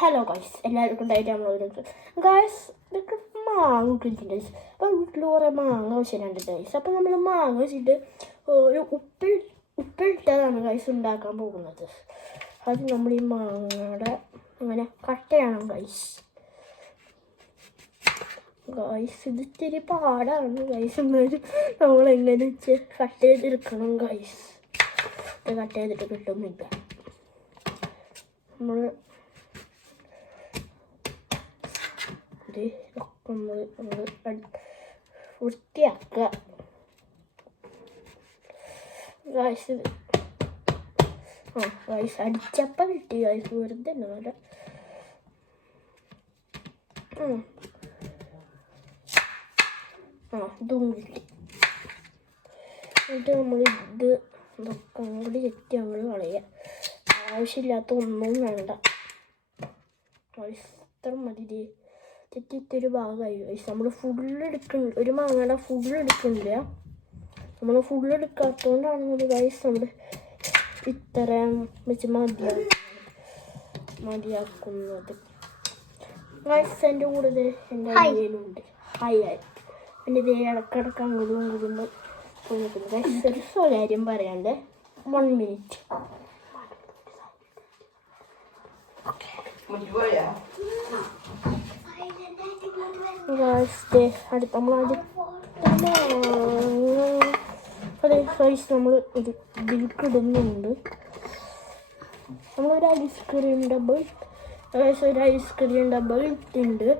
Hello guys, എല്ലാവർക്കും diet guys. ഇതൊക്കെ മാങ്ങ ഇട്ടിട്ടുണ്ട് ഗൈസ്. അപ്പം വീട്ടിൽ കുറേ മാങ്ങ വെച്ചിട്ടുണ്ട് ഗൈസ്. അപ്പം നമ്മൾ മാങ്ങ വെച്ചിട്ട് ഒരു ഉപ്പിലിട്ടതാണ് ഗൈസ് ഉണ്ടാക്കാൻ പോകുന്നത്. അത് നമ്മൾ ഈ മാങ്ങയുടെ അങ്ങനെ കട്ട് ചെയ്യണം ഗൈസ്. ഇത് ഇത്തിരി പാടാണ് ഗൈസ്. എന്നാലും നമ്മളെങ്ങനെ വെച്ച് കട്ട് ചെയ്തെടുക്കണം ഗൈസ്. ഇത് കട്ട് ചെയ്തിട്ട് കിട്ടുന്നില്ല. നമ്മൾ വൃത്തിയാക്കുക ഗൈസ്. ഗൈസ് അടിച്ചപ്പം കിട്ടി ഗൈസ്. വെറുതെ തന്നെ ഇതും കിട്ടി. എന്നിട്ട് നമ്മൾ ഇതൊക്കെ അങ്ങോട്ട് ചെത്തി നമ്മൾ കളയുക. ആവശ്യമില്ലാത്ത ഒന്നും വേണ്ട ഗൈസ്. ഇത്ര മതി. തെറ്റിത്തൊരു ഭാഗമായി ഗൈസ്. നമ്മൾ ഫുള്ളെടുക്കുന്നില്ല, ഒരു മാങ്ങയുടെ ഫുള്ളെടുക്കുന്നില്ല. നമ്മൾ ഫുള്ളെടുക്കാത്തതുകൊണ്ടാണ് ഗൈസ് നമ്മൾ ഇത്രയും വെച്ച് മതിയാക്കുന്നത് ഗൈസ്. എൻ്റെ കൂടെ എൻ്റെ അയ്യനുണ്ട്. ഹായ്. എൻ്റെ ഇതേ ഇടക്കിടക്ക് അങ്ങോട്ടും ഇങ്ങോട്ടും തോന്നിക്കുന്നത് ഗൈസ്. ഒരു സ്വകാര്യം പറയാണ്ട് 1 മിനിറ്റ്. അടുത്ത നമ്മൾ ഒരു ഇതിൽക്കിടുന്നുണ്ട്. നമ്മളൊരു ഐസ്ക്രീം ഡബിൾ ഇട്ടുണ്ട്.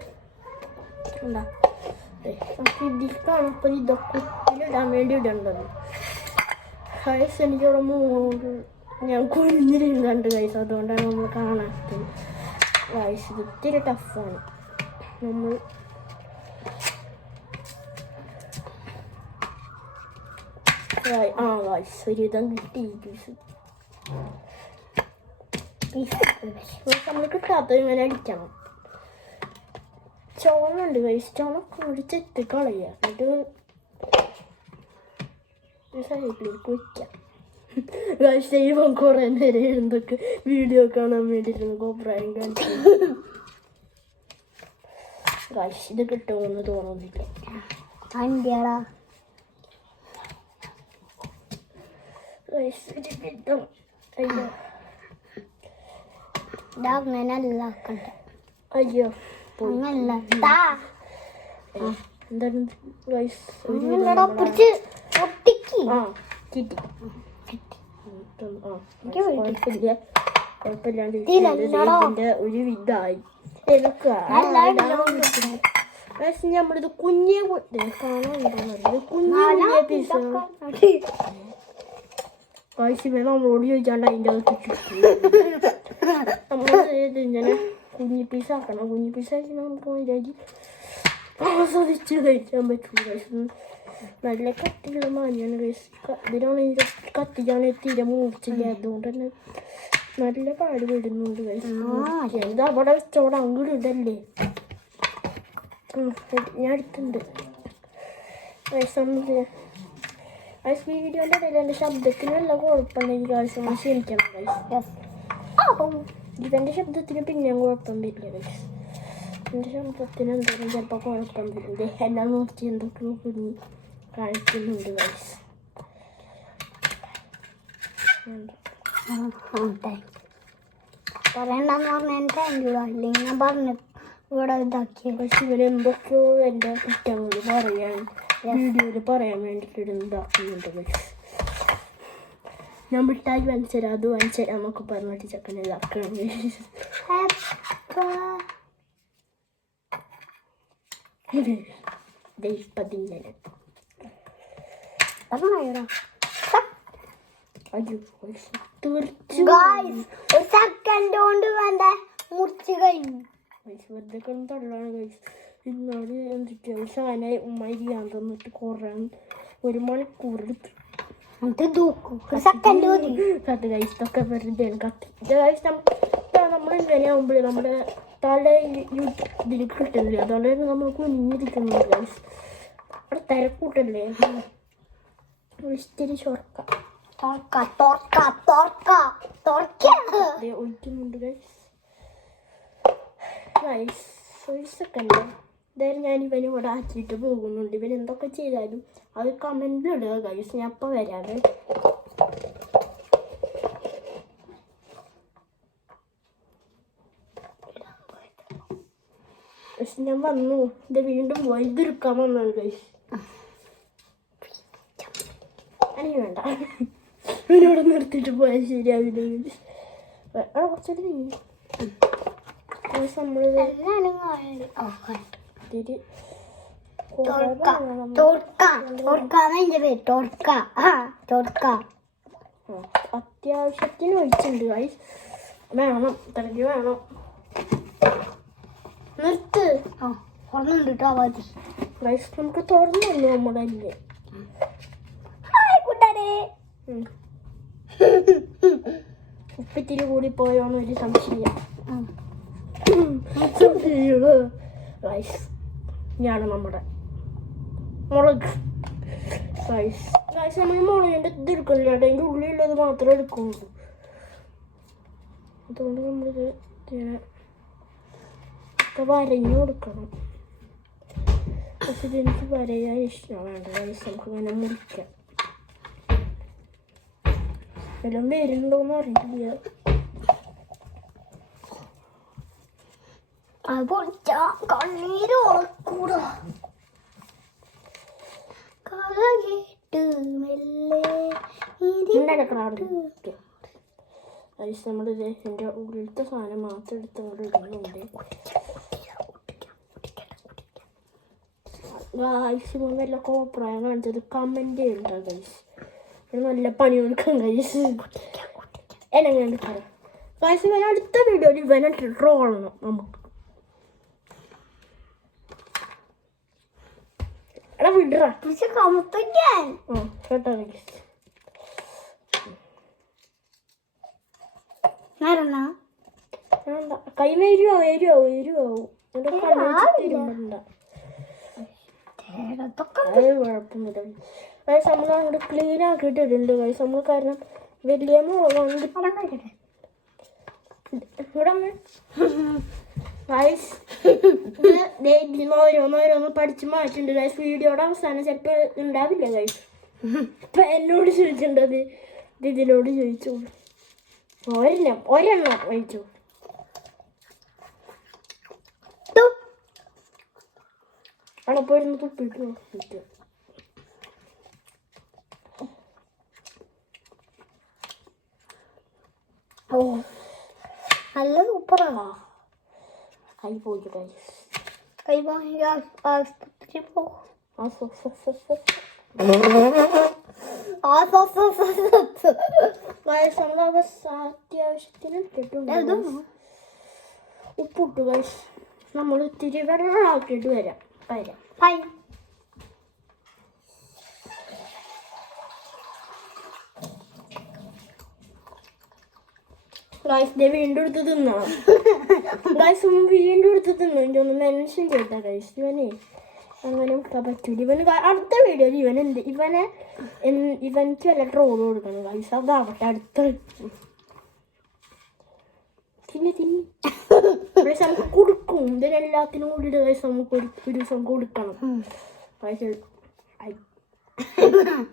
നമുക്ക് ഇതിൽക്കാണ് അപ്പം ഇതൊക്കെ ഉപ്പിലിടാൻ വേണ്ടി ഇടേണ്ടത് ഗൈസ്. എനിക്കിവിടെ ഞാൻ കുഞ്ഞിരുന്നുണ്ട് ഗൈസ്. അതുകൊണ്ടാണ് നമ്മൾ കാണാത്തത് ഗൈസ്. ഇത് ഇത്തിരി ടഫാണ്. നമ്മൾ ഗൈസ് ഒരുവിധം കിട്ടി. നമ്മൾ കിട്ടാത്തത് ഇങ്ങനെ അടിക്കണം. ചോളുണ്ട് ഗൈസ്. ചോളൊക്കെ അടിച്ച് എത്തിക്കളയുക. എന്നിട്ട് സൈഡിലേക്ക് വയ്ക്കാം ഗൈസ്. ദൈവം കുറേ നേരം എന്തൊക്കെ വീഡിയോ കാണാൻ വേണ്ടിയിരുന്നു കോപ്രായം കാണിച്ചു ഗൈസ്. ഇത് കിട്ടുമെന്ന് തോന്നുന്നില്ല. കിട്ടും. അയ്യോ അയ്യോ എന്താണ് ഗൈസ്. കുഴപ്പമില്ലാണ്ട് ഒരു വിധായി. നമ്മളിത് കുഞ്ഞേ കുഞ്ഞേ പീസ് നമ്മളോട് ചോദിച്ചാണ്ട് അതിൻ്റെ ഇങ്ങനെ കുഞ്ഞി പീസാക്കണം. കുഞ്ഞി പീസാക്കി നമുക്ക് മര്യാദ ആസ്വദിച്ച് കഴിക്കാൻ പറ്റുള്ളൂ. നല്ല കട്ടിയുള്ള മാങ്ങയാണ് ഗൈസ്. ഇതിനാണെങ്കിൽ കത്തിക്കാണ് തീരെ മൂർച്ചില്ല. അതുകൊണ്ട് തന്നെ നല്ല പാട് വിടുന്നുണ്ട് ഗൈസ്. എന്താ അവിടെ വെച്ചോടെ അങ്ങോട്ട് ഇടല്ലേ. ഞാൻ എടുത്തുണ്ട് ഗൈസ്. വീഡിയോൻ്റെ ഇടയിൽ എൻ്റെ ശബ്ദത്തിന് നല്ല കുഴപ്പമുണ്ടെങ്കിൽ ഗൈസ് നമ്മൾ ക്ഷമിക്കണം ഗൈസ്. ഇവൻ്റെ ശബ്ദത്തിന് പിന്നെയും കുഴപ്പം വരില്ല ഗൈസ്. എൻ്റെ ശബ്ദത്തിന് എന്തായാലും ചിലപ്പോൾ കുഴപ്പം വരില്ല. എല്ലാം നോക്കി എന്തൊക്കെയോ കുഞ്ഞി കാണിക്കുന്നുണ്ട് ഗൈസ്. പറയണ്ടെന്ന് പറഞ്ഞാൽ താങ്ക് യു. അല്ലെങ്കിൽ ഞാൻ പറഞ്ഞു ഇവിടെ ഇതാക്കിയ പക്ഷെ ഇവരെന്തൊക്കെയോ എൻ്റെ കുറ്റങ്ങൾ പറയാൻ വീഡിയോയിൽ പറയാൻ വേണ്ടിയിട്ട് ഇതാക്കുന്നുണ്ട് ഗൈസ്. ഞാൻ മിഠായി വാങ്ങിച്ചരാം, അത് വാങ്ങിച്ചരാം എന്നൊക്കെ പറഞ്ഞിട്ട് ചെക്കനെ ഇതാക്കണം. ഇപ്പതിങ്ങനെ സെക്കൻഡ് കൊണ്ട് വേണ്ട മുറിച്ച് കഴിഞ്ഞു. വെറുതെ കൊണ്ട് തള്ളാണ് ഗൈസ്. ഇന്നോട് എന്തൊക്കെയോ സാധനമായി ഉമ്മായി ചെയ്യാൻ തന്നിട്ട് കുറേ 1 മണിക്കൂർ എടുത്തു. കത്ത് ഗൈസ്. ഇതൊക്കെ വെറുതെ കത്തി ഗൈസ്. നമ്മൾ ഇങ്ങനെ ആകുമ്പോഴേ നമ്മുടെ തല ഇതിൽ കിട്ടുന്നില്ല. അതുകൊണ്ട് നമ്മൾ കുഞ്ഞിരിക്കുന്നുണ്ട് ഗൈസ്. അവിടെ തിരക്കൂട്ടല്ലേ. ഇത്തിരി ചൊറക്ക ഒഴിക്കുന്നുണ്ട് ഗൈസ്. ഗൈസ് ഒരു സെക്കൻഡ്. എന്തായാലും ഞാൻ ഇവന് ഇവിടെ ആക്കിയിട്ട് പോകുന്നുണ്ട്. ഇവൻ എന്തൊക്കെ ചെയ്താലും അത് കമൻറ്റിലിടുക ഗൈസ്. ഞാൻ അപ്പം വരാതെ. പക്ഷെ ഞാൻ വന്നു. ഇത് വീണ്ടും പോയി ഇതെടുക്കാൻ വന്നത് ഗൈസ്. എനിക്ക് വേണ്ട, ഇവനോട് നിർത്തിയിട്ട് പോയാൽ ശരിയാവില്ല. കുറച്ചൊരു നമ്മളിത് അത്യാവശ്യത്തിന് ഒഴിച്ചിട്ടുണ്ട് ഗൈസ്. വേണം തലക്ക് വേണം. നിർത്ത് ഗൈസ്. നമുക്ക് തുറന്നു നമ്മുടെ അല്ലേ. ഉപ്പിത്തിരി കൂടി പോയോന്ന് ഒരു സംശയം. ഗൈസ് ഇതാണ് നമ്മുടെ മുളക് ഗൈസ്. ഗൈസ് നമ്മൾ മുളകിൻ്റെ ഇത് എടുക്കണില്ല, അതിൻ്റെ ഉള്ളിലുള്ളത് മാത്രമേ എടുക്കുള്ളൂ. അതുകൊണ്ട് നമ്മളിത് ഒക്കെ വരഞ്ഞു കൊടുക്കണം. പക്ഷെ ഇതെനിക്ക് വരയാൻ ഇഷ്ടമാണ്. വേണ്ട ഗൈസ്, നമുക്ക് ഇങ്ങനെ മുറിക്കാം. എല്ലാം വരുന്നുണ്ടോന്ന് അറിയില്ല. കണ്ണീര് ഉറക്കൂട നമ്മളിത് എൻ്റെ ഉള്ളിലത്തെ സാധനം മാത്രം എടുത്ത് അങ്ങോട്ട് ഇടുന്നുണ്ട്. ഗൈസ് വല്ല കോപ്രായം കാണിച്ചത് കമൻറ്റ് ചെയ്യണ്ട ഗൈസ്. നല്ല പണി കൊടുക്കാൻ ഗൈസ്. എന്നെങ്ങനെ എടുക്കാം ഗൈസ്. ഇവൻ അടുത്ത വീഡിയോയിൽ ഇവനെ ട്രോളണം നമുക്ക്. എടാ വിടറാ കേട്ടോ ഗൈസ്. കൈമ എരിവാവും. എന്റെ കണ്ണുണ്ട. അത് കുഴപ്പമൊന്നുമില്ല ഗൈസ്. നമ്മൾ അങ്ങോട്ട് ക്ലീൻ ആക്കിയിട്ടിട്ടുണ്ട് ഗൈസ്. നമ്മൾ കാരണം വലിയ ഗൈസ് ഓരോന്നോരോന്ന് പഠിച്ച് മാറ്റുണ്ട് ഗൈസ്. വീഡിയോയുടെ അവസാനം ചിലപ്പോൾ ഉണ്ടാവില്ല ഗൈസ്. ഇപ്പം എന്നോട് ചോദിച്ചിട്ടുണ്ട്, ഇതിനോട് ചോദിച്ചു. ഒരെണ്ണം കഴിച്ചു. അടപ്പോൾ ഇരുന്ന് തുപ്പിട്ട് നോക്കിയിട്ട് നല്ല സൂപ്പറാണോ? കൈ പോയി ഗൈസ്. കൈ പോയി ആസ്പത്രി പോകും. അത്യാവശ്യത്തിന് ഇട്ടിട്ടുണ്ട് ഉപ്പിട്ട് ഗൈസ്. നമ്മൾ ഇത്തിരി വെള്ളം ആക്കിയിട്ട് വരാം. ഗൈസ് വീണ്ടും എടുത്ത് തിന്നണം ഗൈസ്. വീണ്ടും എടുത്ത് തിന്നു. എനിക്കൊന്ന് മെൻഷൻ ചെയ്താ ഗൈസ്. ഇവനെ അങ്ങനെ വെക്കാൻ പറ്റൂല. ഇവന് അടുത്ത വീഡിയോയിൽ ഇവനിക്ക് വല്ല ട്രോൾ കൊടുക്കണം ഗൈസ്. അതാവട്ടെ അടുത്ത. തിന്നി പക്ഷെ നമുക്ക് കൊടുക്കും. ഇതിനെല്ലാത്തിനും കൂടി ഗൈസ് നമുക്ക് ഒരു ദിവസം കൊടുക്കണം ഗൈസ്.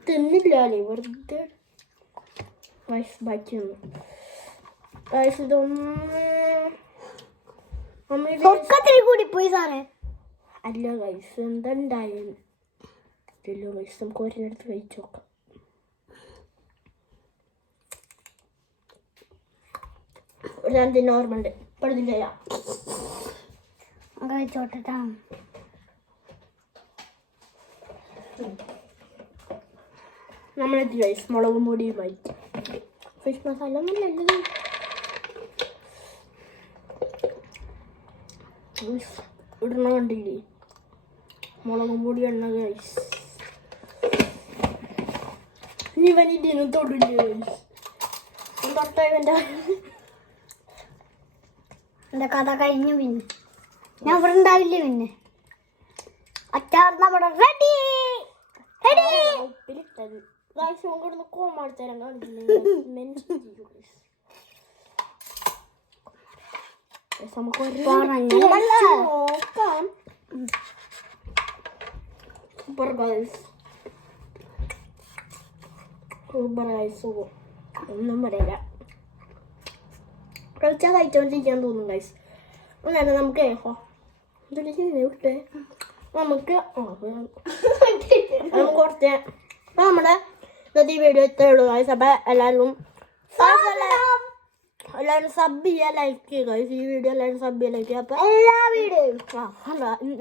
തിന്നില്ലാലേ വെറുതെ ഗൈസ്. ബാക്കി ഒന്ന് ഗൈസ് ഇതൊന്നും കൂടി പോയി സാറേ. അല്ല ഗൈസ് എന്താ ഉണ്ടായാലും ഗൈസ് നമുക്ക് ഒരിടത്ത് കഴിച്ചു നോക്കാം. ഒരു നോർമലുണ്ട് പഠിച്ചില്ല കഴിച്ചോട്ടെ. നമ്മളെത്തി ഗൈസ് മുളകും പൊടിയുമായി. ഫിഷ് മസാല ഒന്നും നല്ലത് ഇടണ കണ്ടില്ലേ? മുളകും പൊടി എണ്ണ ഗൈസ്. ഇവനിന്ന് തൊടില്ല ഗൈസ്. തൊട്ട എന്റെ കഥ കഴിഞ്ഞു. പിന്നെ ഞാൻ ഇവിടെ ഉണ്ടാവില്ല. പിന്നെ അച്ചാർ നമ്മുടെ റെഡി. ഉപ്പിലിട്ടത് ഗൈസ്. ഇവിടുന്ന് കോമാടിത്തരം കണ്ടില്ലേ? Guys, നമുക്ക് ഒരു പറഞ്ഞതല്ലേ. കഴിച്ച് നോക്കാം. സൂപ്പർ ഗൈസ്, സൂപ്പർ ഗൈസ്, ഒന്നും പറയില്ല. കഴിച്ചാൽ കഴിച്ചോണ്ടിരിക്കാൻ തോന്നും ഗൈസ്. അങ്ങനെ നമുക്ക് വിട്ടേ നമുക്ക് കുറച്ച് അപ്പൊ നമ്മുടെ ഇന്നത്തെ ഈ വീഡിയോ ഇത്രേ ഉള്ളൂ ഗൈസ്. അപ്പൊ എല്ലാവരും സബ് ചെയ്യുക, ലൈക്ക് ചെയ്യുക ഗൈസ്. ഈ വീഡിയോ എല്ലാവരും സബ് ചെയ്യുക, ലൈക്ക് ചെയ്യുക. അപ്പൊ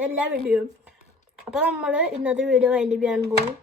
എല്ലാ വീഡിയോയും അപ്പൊ നമ്മള് ഇന്നത്തെ വീഡിയോ വൈൻഡ് ചെയ്യാൻ പോകും.